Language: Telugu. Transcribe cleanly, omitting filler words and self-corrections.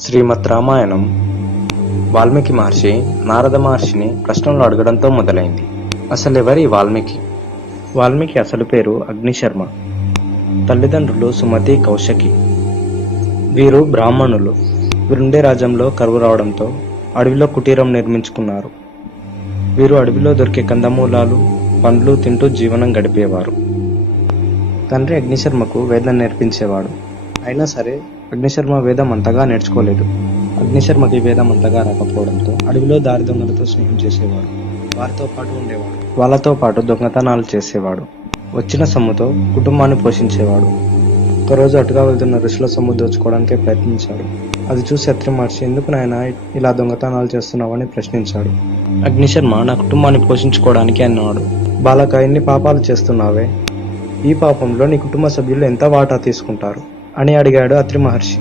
శ్రీమద్ రామాయణం వాల్మీకి మహర్షి నారద మహర్షిని ప్రశ్నలు అడగడంతో మొదలైంది. అసలెవరి వాల్మీకి? వాల్మీకి అసలు పేరు అగ్నిశర్మ. తల్లిదండ్రులు సుమతి, కౌశకి. వీరు బ్రాహ్మణులు. వీరుండే రాజ్యంలో కరువు రావడంతో అడవిలో కుటీరం నిర్మించుకున్నారు. వీరు అడవిలో దొరికే కందమూలాలు, పండ్లు తింటూ జీవనం గడిపేవారు. తండ్రి అగ్నిశర్మకు వేదం నేర్పించేవాడు. అయినా సరే అగ్నిశర్మ వేదం అంతగా నేర్చుకోలేదు. అగ్నిశర్మకి వేదం అంతగా రాకపోవడంతో అడవిలో దారి దొంగలతో స్నేహం చేసేవాడు. వారితో పాటు ఉండేవాడు. వాళ్ళతో పాటు దొంగతనాలు చేసేవాడు. వచ్చిన సొమ్ముతో కుటుంబాన్ని పోషించేవాడు. ఒకరోజు అటుగా వెళ్తున్న ఋషుల సొమ్ము దోచుకోవడానికే ప్రయత్నించాడు. అది చూసి అత్రి మహర్షి, ఎందుకు నాయనా ఇలా దొంగతనాలు చేస్తున్నావని ప్రశ్నించాడు. అగ్నిశర్మ నా కుటుంబాన్ని పోషించుకోవడానికి అన్నాడు. బాలక, ఎన్ని పాపాలు చేస్తున్నావే? ఈ పాపంలో నీ కుటుంబ సభ్యులు ఎంత వాటా తీసుకుంటారు అని అడిగాడు అత్రి మహర్షి.